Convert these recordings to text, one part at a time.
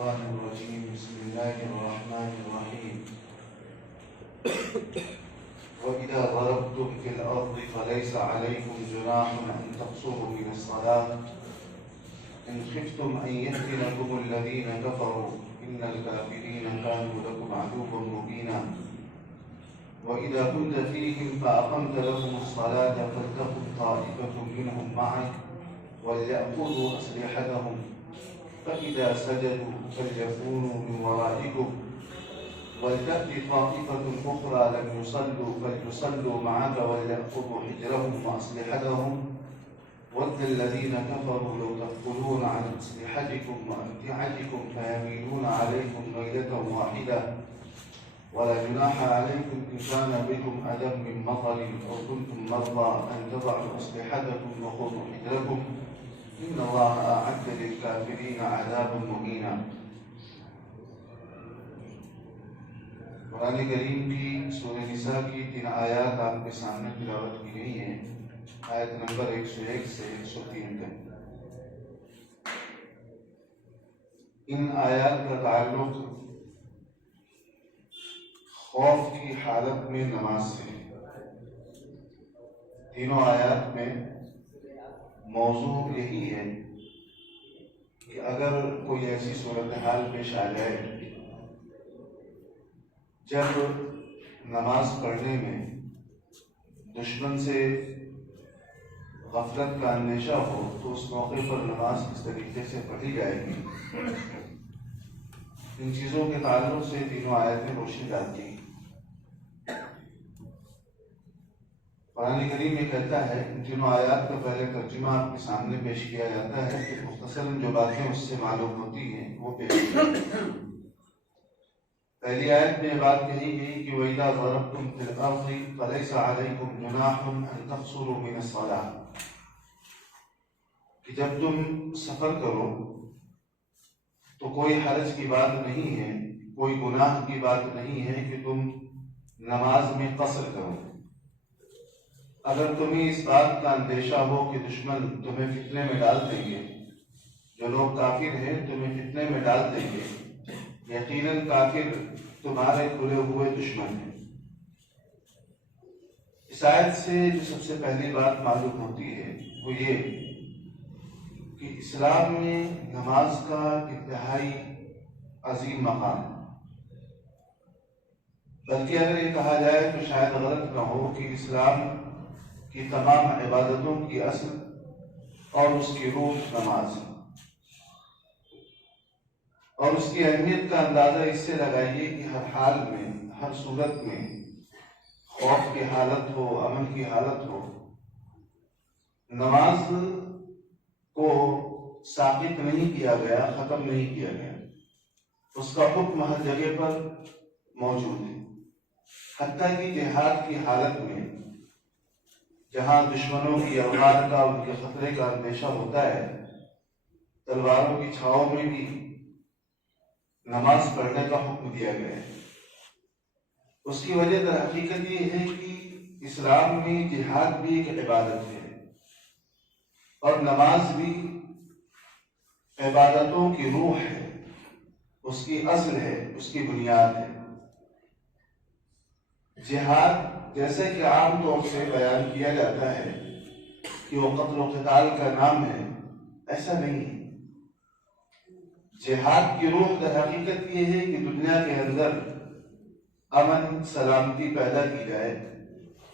الشيطان الرجيم بسم الله الرحمن الرحيم وإذا ضربتم في الأرض فليس عليكم جناح أن تقصروا من الصلاة إن خفتم أن يفتنكم الذين كفروا إن الكافرين كانوا لكم عدوا مبينا وإذا كنت فيهم فأقمت لهم الصلاة فلتقم طائفة منهم معك وليأخذوا أسلحتهم فإذا سجدوا فليكونوا من ورائكم ولتأتي طائفة أخرى لم يصلوا فليصلوا معك وليأخذوا حجرهم وأسلحتهم ود الذين كفروا لو تغفلون عن أسلحتكم وأمتعتكم فيميلون عليكم ميلة واحدة ولا جناح عليكم إن كان بكم أذى من مطر أو كنتم مرضى أن تضعوا أسلحتكم وخذوا حجركم إن الله أعد للكافرين عذابا مهينا۔ قرآن کریم کی سورہ نساء کی 3 آیات آپ کے سامنے تلاوت کی گئی ہیں، آیت نمبر 101 سے 103 تک۔ ان آیات کا تعلق خوف کی حالت میں نماز سے۔ تینوں آیات میں موضوع یہی ہے کہ اگر کوئی ایسی صورتحال پیش آ جائے جب نماز پڑھنے میں دشمن سے غفلت کا اندیشہ ہو تو اس موقع پر نماز کس طریقے سے پڑھی جائے گی، ان چیزوں کے تعلق سے تینوں آیتیں روشنی ڈالتی ہیں۔ قرآن کریم یہ کہتا ہے، ان تینوں آیات کا پہلے ترجمہ آپ کے سامنے پیش کیا جاتا ہے کہ مختصراً جو باتیں اس سے معلوم ہوتی ہیں وہ پیش کی جاتی ہیں۔ پہلی آیت میں یہ بات کہی گئی کہ وَإِذَا ضَرَبْتُمْ فِي الْأَرْضِ فَلَيْسَ عَلَيْكُمْ جُنَاحٌ أَن تَقْصُرُوا مِنَ الصَّلَاةِ، کہ جب تم سفر کرو تو کوئی حرج کی بات نہیں ہے، کوئی گناہ کی بات نہیں ہے کہ تم نماز میں قصر کرو۔ اگر تمہیں اس بات کا اندیشہ ہو کہ دشمن تمہیں فتنے میں ڈال دیں گے، جو لوگ کافر ہیں تمہیں فتنے میں ڈال دیں گے، یقیناً کافر تمہارے کھلے ہوئے دشمن ہیں۔ اس آیت سے جو سب سے پہلی بات معلوم ہوتی ہے وہ یہ کہ اسلام میں نماز کا انتہائی عظیم مقام ہے، بلکہ اگر یہ کہا جائے تو شاید غلط نہ ہو کہ اسلام کی تمام عبادتوں کی اصل اور اس کی روح نماز ہے، اور اس کی اہمیت کا اندازہ اس سے لگائیے کہ ہر حال میں، ہر صورت میں، خوف کی حالت ہو، امن کی حالت ہو، نماز کو ساقط نہیں کیا گیا، ختم نہیں کیا گیا، اس کا حکم ہر جگہ پر موجود ہے۔ حتیٰ کہ جہاد کی حالت میں جہاں دشمنوں کی افراد کا، ان کے خطرے کا اندیشہ ہوتا ہے، تلواروں کی چھاؤں میں بھی نماز پڑھنے کا حکم دیا گیا ہے۔ اس کی وجہ در حقیقت یہ ہے کہ اسلام میں جہاد بھی ایک عبادت ہے اور نماز بھی عبادتوں کی روح ہے، اس کی اصل ہے، اس کی بنیاد ہے۔ جہاد جیسے کہ عام طور سے بیان کیا جاتا ہے کہ وہ قتل و قتال کا نام ہے، ایسا نہیں ہے۔ جہاد کی روح در حقیقت یہ ہے کہ دنیا کے اندر امن سلامتی پیدا کی جائے،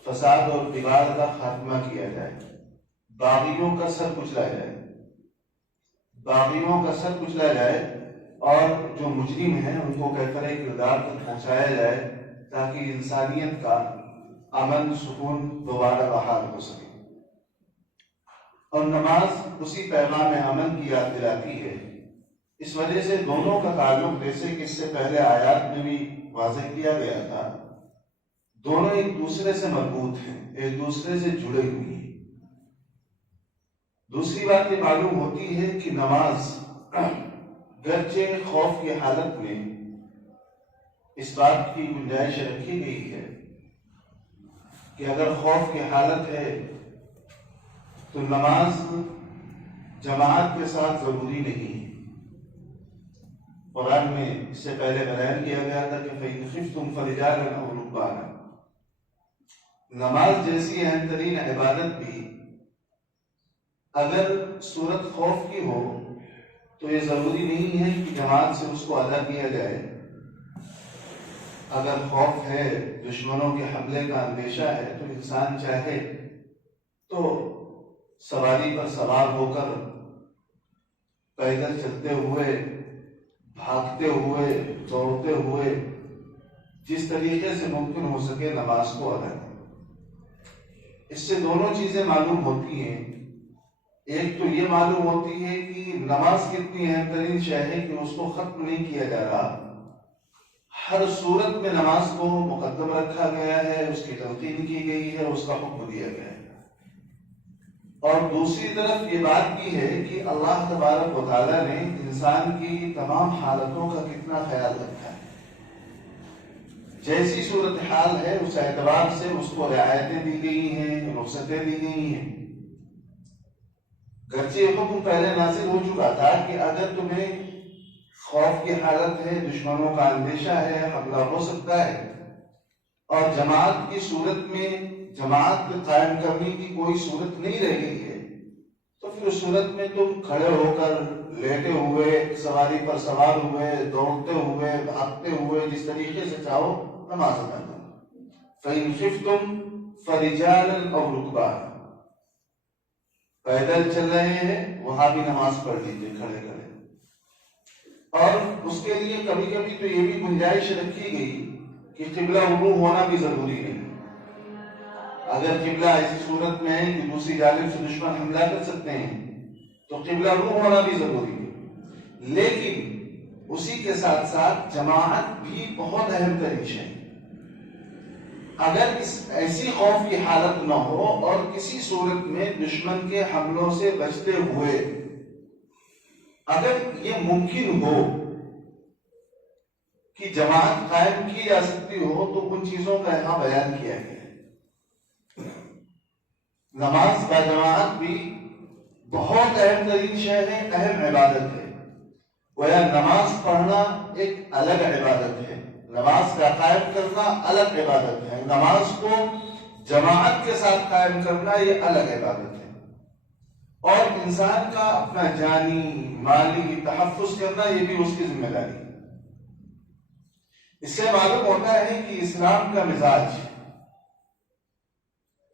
فساد اور بگاڑ کا خاتمہ کیا جائے، باغیوں کا سر کچلا جائے، اور جو مجرم ہیں ان کو کیفر کردار تک پہنچایا جائے تاکہ انسانیت کا امن سکون دوبارہ بحال ہو سکے۔ اور نماز اسی پیغام امن کی یاد دلاتی ہے۔ اس وجہ سے دونوں کا تعلق، جیسے کہ اس سے پہلے آیات میں بھی واضح کیا گیا تھا، دونوں ایک دوسرے سے مربوط ہیں، ایک دوسرے سے جڑے ہوئے ہیں۔ دوسری بات یہ معلوم ہوتی ہے کہ نماز گرچہ خوف کی حالت میں اس بات کی گنجائش رکھی گئی ہے کہ اگر خوف کی حالت ہے تو نماز جماعت کے ساتھ ضروری نہیں ہے، قرآن میں اس سے پہلے بیان کیا گیا تھا کہ فَإِنْ خِفْتُمْ فَرِجَالًا أَوْ رُكْبَانًا. نماز جیسی اہم ترین عبادت بھی اگر صورت خوف کی ہو تو یہ ضروری نہیں ہے کہ جماعت سے اس کو ادا کیا جائے. اگر خوف ہے، دشمنوں کے حملے کا اندیشہ ہے، تو انسان چاہے تو سواری پر سوار ہو کر پیدل چلتے ہوئے، بھاگتے ہوئے، دوڑتے ہوئے، جس طریقے سے ممکن ہو سکے نماز کو ادا کرے. اس سے دونوں چیزیں معلوم ہوتی ہیں. ایک تو یہ معلوم ہوتی ہے کہ نماز کتنی اہم ترین شے ہے کہ اس کو ختم نہیں کیا جا رہا. ہر صورت میں نماز کو مقدم رکھا گیا ہے، اس کی تلقین کی گئی ہے، اس کا حکم دیا گیا ہے. اور دوسری طرف یہ بات بھی ہے کہ اللہ تبارک و تعالیٰ نے انسان کی تمام حالتوں کا کتنا خیال رکھا ہے. جیسی صورتحال ہے اس اعتبار سے اس کو رعایتیں دی گئی ہیں، رخصتیں دی گئی ہیں. گرچہ یہ حکم پہلے نازل ہو چکا تھا کہ اگر تمہیں خوف کی حالت ہے، دشمنوں کا اندیشہ ہے، حملہ ہو سکتا ہے، اور جماعت کی صورت میں جماعت قائم کرنے کی کوئی صورت نہیں رہ گئی ہے، تو پھر اس صورت میں تم کھڑے ہو کر، لیٹے ہوئے، سواری پر سوار ہوئے، دوڑتے ہوئے، بھاگتے ہوئے، جس طریقے سے چاہو نماز ادا کرو. فَإِنْ خِفْتُمْ فَرِجَالًا أَوْ رُكْبَانًا. پیدل چل رہے ہیں وہاں بھی نماز پڑھ لیجیے کھڑے کھڑے. اور اس کے لیے کبھی کبھی تو یہ بھی گنجائش رکھی گئی کہ قبلہ رجوع ہونا بھی ضروری نہیں. اگر قبلہ ایسی صورت میں ہے کہ دوسری جانب سے دشمن حملہ کر سکتے ہیں تو قبلہ رجوع ہونا بھی ضروری ہے. لیکن اسی کے ساتھ ساتھ جماعت بھی بہت اہم ترین ہے. اگر ایسی خوف کی حالت نہ ہو اور کسی صورت میں دشمن کے حملوں سے بچتے ہوئے اگر یہ ممکن ہو کہ جماعت قائم کی جا سکتی ہو تو ان چیزوں کا یہاں بیان کیا گیا ہے. نماز با جماعت بھی بہت اہم ترین شے ہے، اہم عبادت ہے. گویا نماز پڑھنا ایک الگ عبادت ہے، نماز کا قائم کرنا الگ عبادت ہے، نماز کو جماعت کے ساتھ قائم کرنا یہ الگ عبادت ہے. اور انسان کا اپنا جانی مالی تحفظ کرنا یہ بھی اس کی ذمہ داری ہے. اس سے معلوم ہوتا ہے کہ اسلام کا مزاج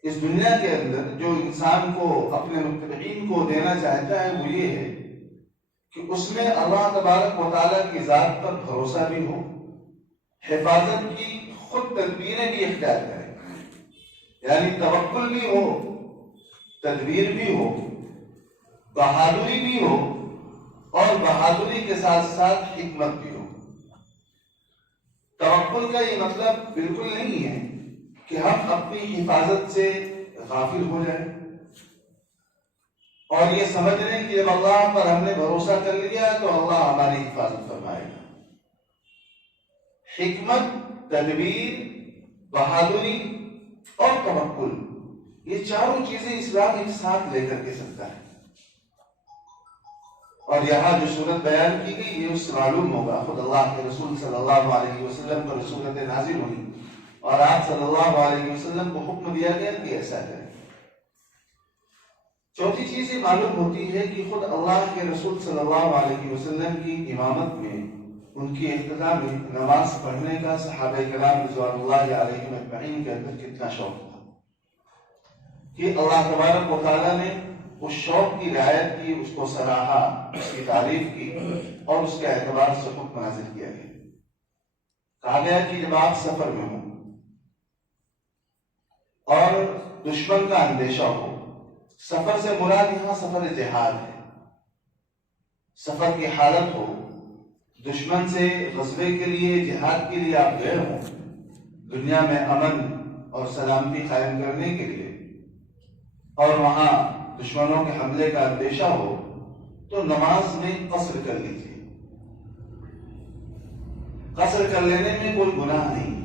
اس دنیا کے اندر جو انسان کو اپنے متقین کو دینا چاہتا ہے وہ یہ ہے کہ اس میں اللہ تبارک و تعالیٰ کی ذات پر بھروسہ بھی ہو، حفاظت کی خود تدبیریں بھی اختیار کرے. یعنی توکل بھی ہو، تدبیر بھی ہو، بہادری بھی ہو، اور بہادری کے ساتھ ساتھ حکمت بھی ہو. توکل کا یہ مطلب بالکل نہیں ہے کہ ہم اپنی حفاظت سے غافل ہو جائیں اور یہ سمجھ لیں کہ جب اللہ پر ہم نے بھروسہ کر لیا تو اللہ ہماری حفاظت فرمائے گا. حکمت، تدبیر، بہادری اور توکل، یہ چاروں چیزیں اسلام ایک ساتھ لے کر کے سکتا ہے. اور یہاں جو صورت بیان کی گئی یہ اس سے معلوم ہوگا خود اللہ کے رسول صلی اللہ علیہ وسلم پر صورت نازل ہوئی اور آپ صلی اللہ علیہ وسلم کو حکم دیا گیا کہ ایسا کریں. چوتھی چیز یہ معلوم ہوتی ہے کہ خود اللہ کے رسول صلی اللہ علیہ وسلم کی امامت میں، ان کی اقتداء میں نماز پڑھنے کا صحابہ کرام رضوان اللہ علیہم اجمعین کے اندر کتنا شوق تھا کہ اللہ تبارک و تعالیٰ نے اس شوق کی رعایت کی، اس کو سراہا، اس کی تعریف کی اور اس کے اعتبار سے حکم نازل کیا گیا. کہا گیا کہ جب آپ سفر میں ہوں اور دشمن کا اندیشہ ہو، سفر سے مراد یہاں سفر جہاد ہے، سفر کی حالت ہو، دشمن سے غزوے کے لیے، جہاد کے لیے آپ گئے ہوں، دنیا میں امن اور سلامتی قائم کرنے کے لیے، اور وہاں دشمنوں کے حملے کا اندیشہ ہو، تو نماز میں قصر کر لیجیے. قصر کر لینے میں کوئی گناہ نہیں.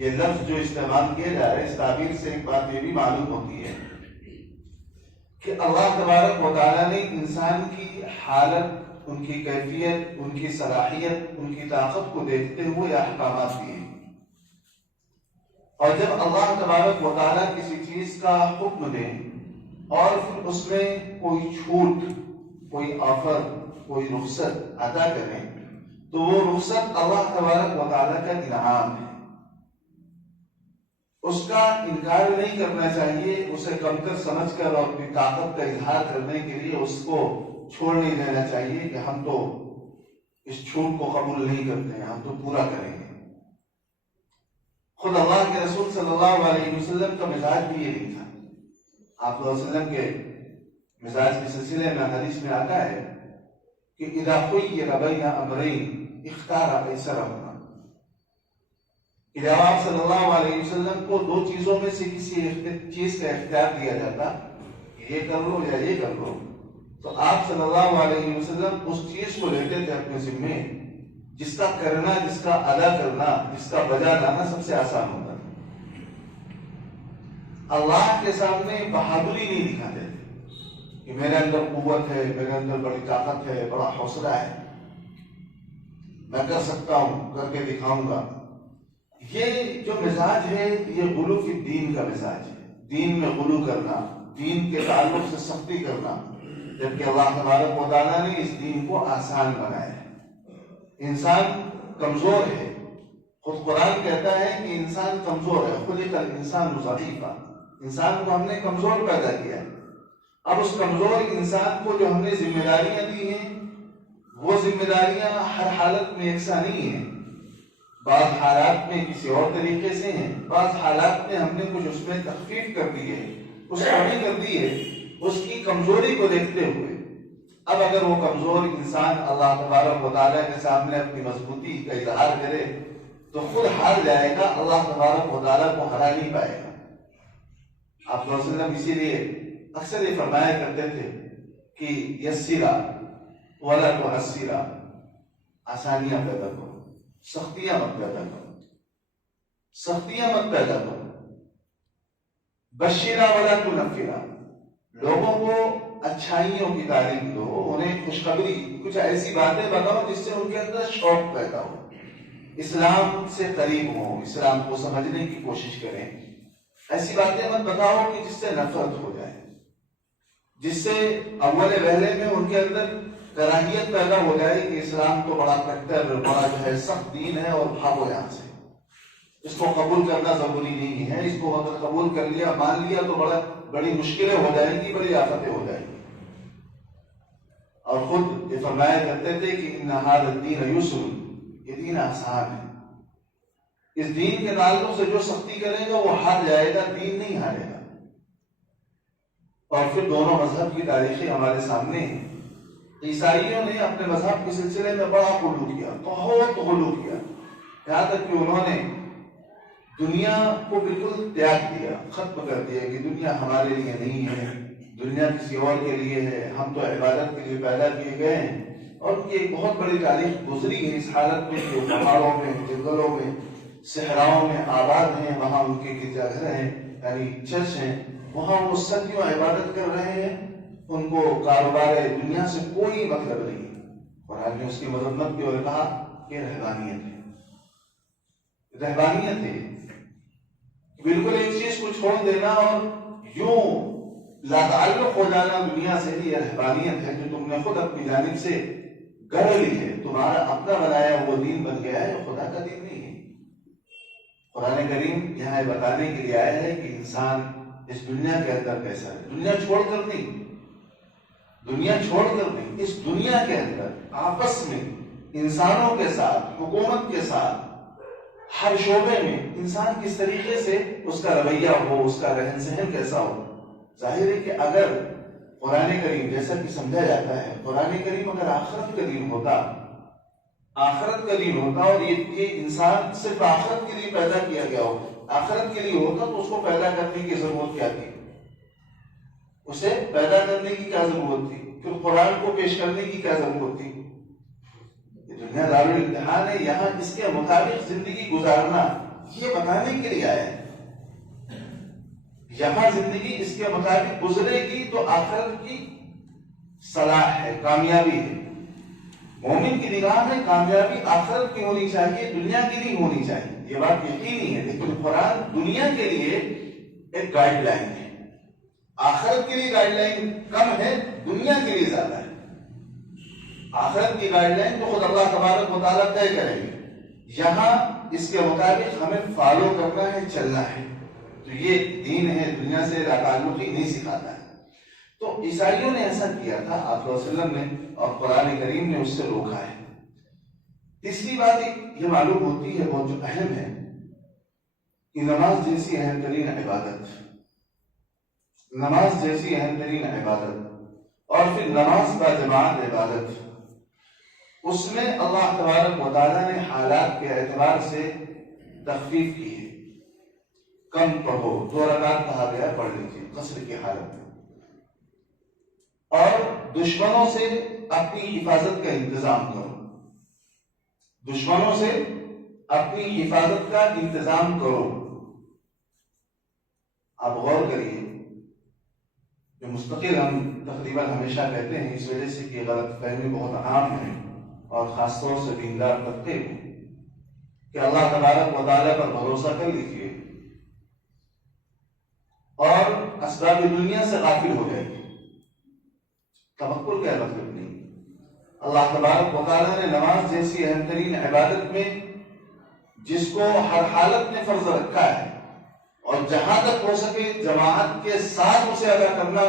یہ لفظ جو استعمال کیا جا رہا ہے اس تعبیر سے ایک بات یہ بھی معلوم ہوتی ہے کہ اللہ تبارک و تعالیٰ نے انسان کی حالت ان کی کیفیت، ان کی صلاحیت، ان کی طاقت کو دیکھتے ہوئے احکامات دیے۔ اور جب اللہ تبارک و تعالیٰ کسی چیز کا حکم دے اور پھر اس میں کوئی چھوٹ، کوئی آفر، کوئی رخصت عطا کریں تو وہ رخصت اللہ تبارک و تعالیٰ کا انعام ہے۔ اس کا انکار نہیں کرنا چاہیے، اسے کمتر سمجھ کر اور اپنی طاقت کا اظہار کرنے کے لیے اس کو چھوڑ نہیں دینا چاہیے کہ ہم تو اس چھوٹ کو قبول نہیں کرتے ہیں، ہم تو پورا کریں گے۔ خود اللہ کے رسول صلی اللہ علیہ وسلم کا مزاج بھی یہ نہیں تھا۔ آپ صلی اللہ علیہ وسلم کے مزاج کے سلسلے میں حدیث میں آتا ہے کہ اذا خیر بین امرین اختار ایسرہما، کہ جب آپ صلی اللہ علیہ وسلم کو دو چیزوں میں سے کسی چیز کا اختیار دیا جاتا، یہ کر لو یا یہ کر لو، تو آپ صلی اللہ علیہ وسلم اس چیز کو لیتے تھے اپنے ذمے جس کا کرنا، جس کا ادا کرنا، جس کا بجا لانا سب سے آسان ہوتا تھا۔ اللہ کے سامنے بہادری نہیں دکھاتے تھے کہ میرے اندر قوت ہے، میرے اندر بڑی طاقت ہے، بڑا حوصلہ ہے، میں کر سکتا ہوں، کر کے دکھاؤں گا۔ یہ جو مزاج ہے یہ غلو فی الدین کا مزاج ہے، دین میں غلو کرنا، دین کے تعلق سے سختی کرنا، جبکہ اللہ تبارک و تعالیٰ نے اس دین کو آسان بنایا ہے۔ انسان کمزور ہے، خود قرآن کہتا ہے کہ انسان کمزور ہے، خلق الانسان ضعیفا، انسان کو ہم نے کمزور پیدا کیا۔ اب اس کمزور انسان کو جو ہم نے ذمہ داریاں دی ہیں وہ ذمہ داریاں ہر حالت میں یکساں نہیں ہیں، بعض حالات میں کسی اور طریقے سے ہیں، بعض حالات میں ہم نے کچھ اس میں تخفیف کر دی ہے، اس کمی کر دی ہے اس کی کمزوری کو دیکھتے ہوئے۔ اب اگر وہ کمزور انسان اللہ تبارک و تعالیٰ کے سامنے اپنی مضبوطی کا اظہار کرے تو خود ہار جائے گا، اللہ تبارک و تعالیٰ کو ہرا نہیں پائے گا۔ آپ صلی اللہ علیہ وسلم اسی لیے اکثر یہ فرمایا کرتے تھے کہ یسرا ولا تعسرا، آسانیاں پیدا کرو، سختیاں مت پیدا کرو، سختیاں مت پیدا کرو، بشرا ولا تنفرا، لوگوں کو اچھائیوں کی تعریف دو، انہیں خوشخبری، کچھ ایسی باتیں بتاؤ جس سے ان کے اندر شوق پیدا ہو، اسلام سے قریب ہوں، اسلام کو سمجھنے کی کوشش کریں۔ ایسی باتیں مت بتاؤ کہ جس سے نفرت ہو جائے، جس سے اول وہلے میں ان کے اندر کراہیت پیدا ہو جائے کہ اسلام تو بڑا کٹر، بڑا جو ہے سخت دین ہے اور بھاگو یہاں سے، اس کو قبول کرنا ضروری نہیں ہے، اس کو اگر قبول کر لیا، مان لیا تو بڑی مشکلیں ہو جائیں گی، بڑی آفتیں ہو جائیں گی۔ اور خود یہ فرمایا کرتے تھے کہ ان ھذا الدین یسر، یہ دین آسان ہے، اس دین کے تعلق سے جو سختی کرے گا وہ ہار جائے گا، دین نہیں ہارے گا۔ اور پھر دونوں مذہب کی تاریخیں ہمارے سامنے ہیں۔ عیسائیوں نے اپنے مذہب کے سلسلے میں بڑا غلو کیا، بہت غلو کیا، یہاں تک کہ انہوں نے دنیا کو بالکل تیاگ دیا، ختم کر دیا کہ دنیا ہمارے لیے نہیں ہے، دنیا کسی اور کے لیے ہے، ہم تو عبادت کے لیے پیدا کیے گئے ہیں۔ اور ان کی ایک بہت بڑی تاریخ گزری ہے اس حالت میں کہ پہاڑوں میں، جنگلوں میں، صحراؤں میں آباد ہیں، وہاں ان کے گرجا گھر ہیں، یعنی چرچ ہیں، وہاں وہ صدیوں عبادت کر رہے ہیں، ان کو کاروبار دنیا سے کوئی مطلب نہیں۔ قرآن نے اس کی مذمت کی اور کہا کہ رہبانیت ہے، رہبانیت ہے، بالکل ایک چیز کو چھوڑ دینا اور یوں لاتعلق ہو جانا دنیا سے، یہ رہبانیت ہے جو تم نے خود اپنی جانب سے گڑھ لی ہے، تمہارا اپنا بنایا وہ دین بن گیا ہے، خدا کا دین نہیں ہے۔ قرآن کریم یہاں بتانے کے لیے آیا ہے کہ انسان اس دنیا کے اندر کیسا ہے، دنیا چھوڑ کر نہیں، دنیا چھوڑ کر نہیں، اس دنیا کے اندر آپس میں انسانوں کے ساتھ، حکومت کے ساتھ، ہر شعبے میں انسان کس طریقے سے اس کا رویہ ہو، اس کا رہن سہن کیسا ہو۔ ظاہر ہے کہ اگر قرآن کریم جیسا کہ سمجھا جاتا ہے، قرآن کریم اگر آخرت کا دین ہوتا، آخرت کا دین ہوتا اور یہ انسان صرف آخرت کے لیے پیدا کیا گیا ہو، آخرت کے لیے ہوتا تو اس کو پیدا کرنے کی ضرورت کیا تھی؟ اسے پیدا کرنے کی کیا ضرورت تھی؟ پھر قرآن کو پیش کرنے کی کیا ضرورت تھی؟ یہ دنیا دارالامتحان ہے، یہاں اس کے مطابق زندگی گزارنا یہ بتانے کے لیے آیا ہے۔ یہاں زندگی اس کے مطابق گزرے گی تو آخرت کی صلاح ہے، کامیابی ہے۔ مومن کی نگاہ میں کامیابی آخرت کی ہونی چاہیے، دنیا کی نہیں ہونی چاہیے، یہ بات یقینی ہے، لیکن قرآن دنیا کے لیے ایک گائیڈ لائن ہے، آخرت کے لیے گائیڈ لائن کم ہے، دنیا کے لیے زیادہ ہے۔ آخرت کی گائیڈ لائن تو خود اللہ تبارک و تعالیٰ طے کریں گے، یہاں اس کے مطابق ہمیں فالو کرنا ہے، چلنا ہے، تو یہ دین ہے، دنیا سے تعلقی نہیں سکھاتا ہے۔ تو عیسائیوں نے ایسا کیا تھا، آپ صلی اللہ علیہ وسلم نے اور قرآن کریم نے اس سے روکا ہے۔ تیسری بات یہ معلوم ہوتی ہے بہت جو اہم ہے کہ نماز جیسی اہم ترین عبادت، نماز جیسی اہم ترین عبادت اور پھر نماز با جماعت عبادت، اس میں اللہ تبارک و تعالیٰ نے حالات کے اعتبار سے تخفیف کی ہے۔ کم پڑھو، 2 رکعت کہا گیا پڑھ لیجیے قصر کی حالت میں، اور دشمنوں سے اپنی حفاظت کا انتظام کرو، دشمنوں سے اپنی حفاظت کا انتظام کرو۔ آپ غور کریے، جو مستقل ہم تقریباً ہمیشہ کہتے ہیں، اس وجہ سے کہ غلط فہمی بہت عام ہے اور خاص طور سے دیندار طبقے میں، کہ اللہ تبارک و تعالیٰ پر بھروسہ کر لیجیے اور اسباب دنیا سے غافل ہو جائے گی۔ توکل کا مطلب نہیں، اللہ تبارک و تعالیٰ نے نماز جیسی اہم ترین عبادت میں جس کو ہر حالت میں فرض رکھا ہے اور جہاں تک ہو سکے جماعت کے ساتھ اسے ادا کرنا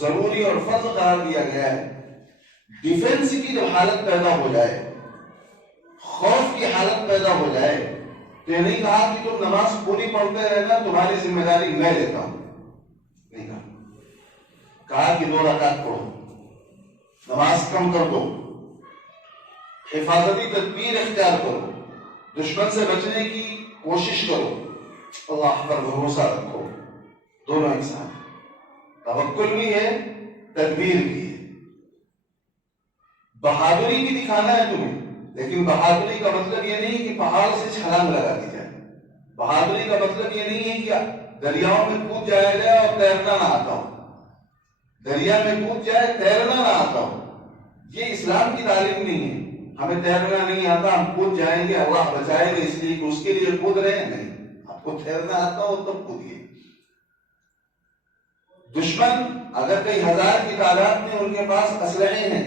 ضروری اور فرض قرار دیا گیا ہے۔ ڈیفنس کی جب حالت پیدا ہو جائے، خوف کی حالت پیدا ہو جائے، تو یہ نہیں کہا کہ تم نماز پوری پڑھتے رہنا، تمہاری ذمہ داری میں لیتا ہوں، نہیں کہا کہ 2 رکعت پڑھو، نماز کم کر دو، حفاظتی تدبیر اختیار کرو، دشمن سے بچنے کی کوشش کرو، اللہ پر بھروسہ رکھو، دونوں ایک ساتھ، توکل بھی ہے، تدبیر بھی ہے۔ بہادری بھی دکھانا ہے تمہیں، لیکن بہادری کا مطلب یہ نہیں کہ پہاڑ سے چھلانگ لگا دی جائے، بہادری کا مطلب یہ نہیں ہے کہ دریاؤں میں کود جایا جائے اور تیرنا نہ آتا ہو، دریا میں کود جائے تیرنا نہ آتا ہو، یہ اسلام کی تعلیم نہیں ہے۔ ہمیں تیرنا نہیں آتا، ہم کود جائیں گے، اللہ بچائے گا اس لیے کہ اس کے لیے کود رہے ہیں، نہیں، آپ کو تیرنا آتا ہو تب کودیے۔ دشمن اگر کئی ہزار کی تعداد میں ان کے پاس اسلحے ہیں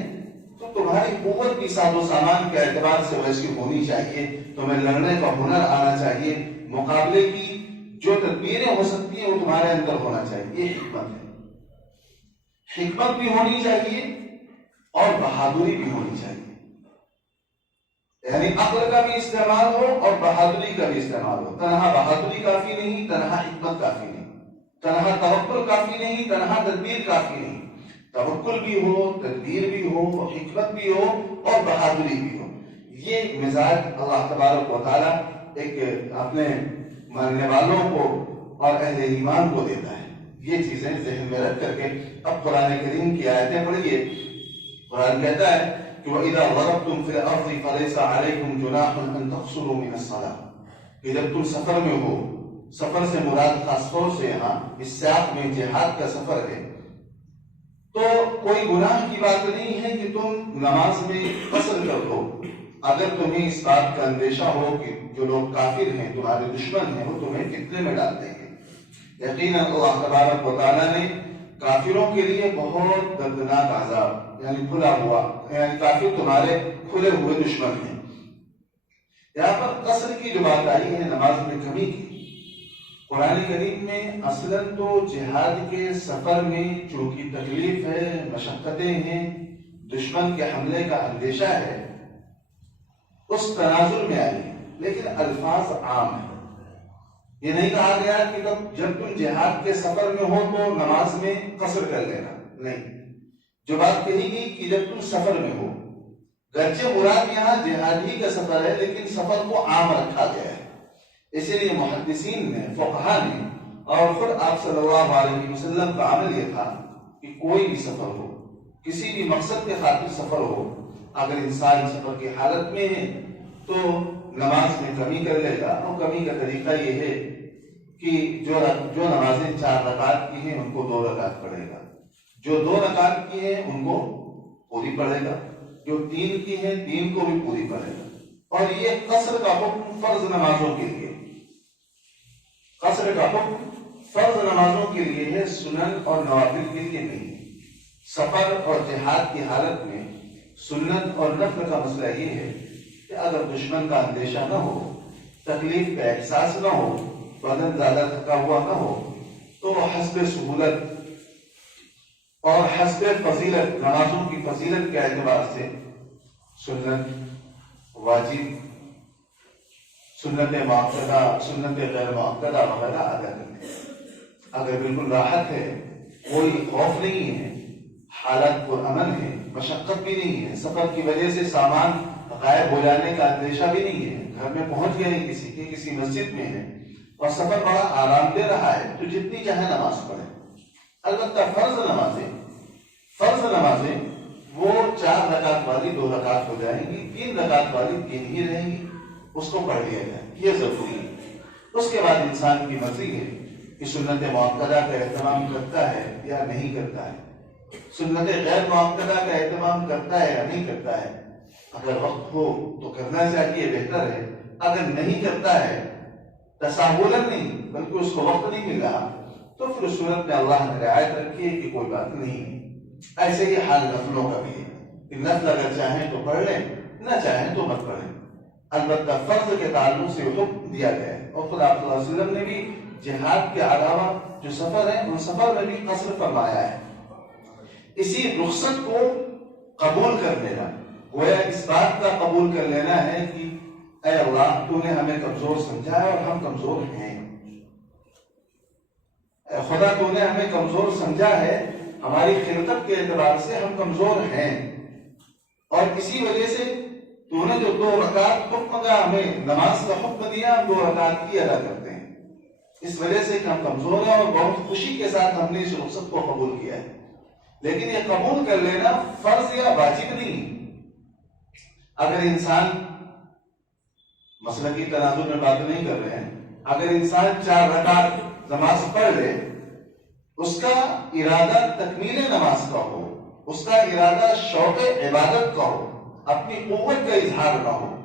تو تمہاری قوت بھی ساز و سامان کے اعتبار سے ویسی ہونی چاہیے، تمہیں لڑنے کا ہنر آنا چاہیے، مقابلے کی جو تدبیریں ہو سکتی ہیں وہ تمہارے اندر ہونا چاہیے، یہ حکمت ہے۔ حکمت بھی ہونی چاہیے اور بہادری بھی ہونی چاہیے، یعنی عقل کا بھی استعمال ہو اور بہادری کا بھی استعمال ہو۔ تنہا بہادری کافی نہیں، تنہا حکمت کافی نہیں، تنہا توکل کافی نہیں، تنہا تدبیر کافی نہیں، توکل بھی ہو، تدبیر بھی ہو، حکمت بھی ہو اور بہادری بھی ہو۔ یہ مزاج اللہ تبارک و تعالیٰ ایک اپنے ماننے والوں کو اور اہل ایمان کو دیتا ہے۔ یہ چیزیں ذہن میں رکھ کر کے اب قرآن کریم کی آیتیں پڑھیے۔ قرآن کہتا ہے کہ وَإِذَا ضَرَبْتُمْ فِي الْأَرْضِ فَلَيْسَ عَلَيْكُمْ جُنَاحٌ أَن تَقْصُرُوا مِنَ الصَّلَاةِ، کہ جب تم سفر میں ہو، سفر سے مراد خاص طور سے یہاں اس سیاق میں جہاد کا سفر ہے، تو کوئی گناہ کی بات نہیں ہے کہ تم نماز میں قصر کر دو، اگر تمہیں اس بات کا اندیشہ ہو کہ جو لوگ کافر ہیں، تمہارے دشمن ہیں، وہ تمہیں فتنے میں ڈال دیں گے۔ یقیناً اللہ تبارک و تعالیٰ نے کافروں کے لیے بہت دردناک عذاب، یعنی کھلا ہوا، یعنی کافر تمہارے کھلے ہوئے دشمن ہیں۔ یہاں پر قصر کی جو بات آئی ہے نماز میں کمی کی، قرآن کریم میں اصلاً تو جہاد کے سفر میں چونکہ تکلیف ہے، مشقتیں ہیں، دشمن کے حملے کا اندیشہ ہے، اس تناظر میں آئی، لیکن الفاظ عام ہیں۔ یہ نہیں کہا گیا کہ جب تم جہاد کے سفر میں ہو تو نماز میں قصر کر لینا، نہیں، جو بات کہی گئی کہ جب تم سفر میں ہو، گرچہ مراد یہاں جہادی کا سفر ہے لیکن سفر کو عام رکھا گیا ہے، اسی لیے محدثین نے، فقہا نے اور خود آپ صلی اللہ علیہ وسلم کا عمل یہ تھا کہ کوئی بھی سفر ہو، کسی بھی مقصد کے خاطر سفر ہو، اگر انسان سفر کی حالت میں ہے تو نماز میں کمی کر لے گا، اور کمی کا طریقہ یہ ہے کہ جو نمازیں 4 رکعت کی ہیں ان کو 2 رکعت پڑھے گا، جو 2 رکعت کی ہیں ان کو پوری پڑھے گا، جو 3 کی ہیں 3 کو بھی پوری پڑھے گا. اور یہ قصر کا حکم فرض نمازوں کے لیے، قصر کا حکم فرض نمازوں کے لیے ہے، سنن اور نوافل کے لیے نہیں. سفر اور جہاد کی حالت میں سنت اور نفل کا مسئلہ یہ ہے کہ اگر دشمن کا اندیشہ نہ ہو، تکلیف کا احساس نہ ہو، بدن زیادہ تھکا ہوا نہ ہو، تو حسب سہولت اور حسب فضیلت، نمازوں کی فضیلت کے اعتبار سے سنت، واجب، سنت مؤکدہ، سنت غیر مؤکدہ وغیرہ ادا کرتے ہیں. اگر بالکل راحت ہے، کوئی خوف نہیں ہے، حالت پر امن ہے، مشقت بھی نہیں ہے، سفر کی وجہ سے سامان غائب ہو جانے کا اندیشہ بھی نہیں ہے، گھر میں پہنچ گئے کسی کے، کسی مسجد میں ہے اور سفر بڑا آرام دے رہا ہے، تو جتنی چاہے نماز پڑھے. البتہ فرض نمازیں وہ 4 رکعت والی 2 رکعت ہو جائیں گی، 3 رکعت والی 3 ہی رہیں گی، اس کو پڑھ لیا جائے، یہ ضروری ہے. اس کے بعد انسان کی مرضی ہے کہ سنت مؤکدہ کا اہتمام کرتا ہے یا نہیں کرتا ہے، سنت غیر مؤکدہ کا اہتمام کرتا ہے یا نہیں کرتا ہے. اگر وقت ہو تو کرنا چاہیے، بہتر ہے. اگر نہیں کرتا ہے، تساہلاً نہیں بلکہ اس کو وقت نہیں مل رہا، تو پھر اس صورت میں اللہ نے رعایت رکھی ہے کہ کوئی بات نہیں ہے. ایسے ہی حال نفلوں کا بھی ہے کہ نفل اگر چاہیں تو پڑھ لیں، نہ چاہیں تو مت پڑھیں. البتہ فرض کے تعلق سے حکم دیا گیا ہے، اور خدا صلی اللہ علیہ وسلم نے بھی جہاد کے علاوہ جو سفر ہے ان سفر میں بھی قصر فرمایا ہے. اسی رخصت کو قبول کر لینا، گویا اس بات کا قبول کر لینا ہے کہ اے اللہ تو نے ہمیں کمزور سمجھا ہے اور ہم کمزور ہیں. اے خدا تو نے ہمیں کمزور سمجھا ہے، ہماری خلقت کے اعتبار سے ہم کمزور ہیں، اور اسی وجہ سے تو نے جو 2 رکعت حکم کا ہمیں نماز کا حکم دیا، ہم 2 رکعت کی ادا کرتے ہیں. اس وجہ سے کہ ہم کمزور ہیں اور بہت خوشی کے ساتھ ہم نے اس رخصت کو قبول کیا ہے. لیکن یہ قبول کر لینا فرض یا واجب نہیں. اگر انسان، مسئلہ کی تناظر میں بات نہیں کر رہے ہیں، اگر انسان 4 رکعت نماز پڑھ لے، اس کا ارادہ تکمیل نماز کا ہو، اس کا ارادہ شوق عبادت کا ہو، اپنی قوت کا اظہار نہ ہو،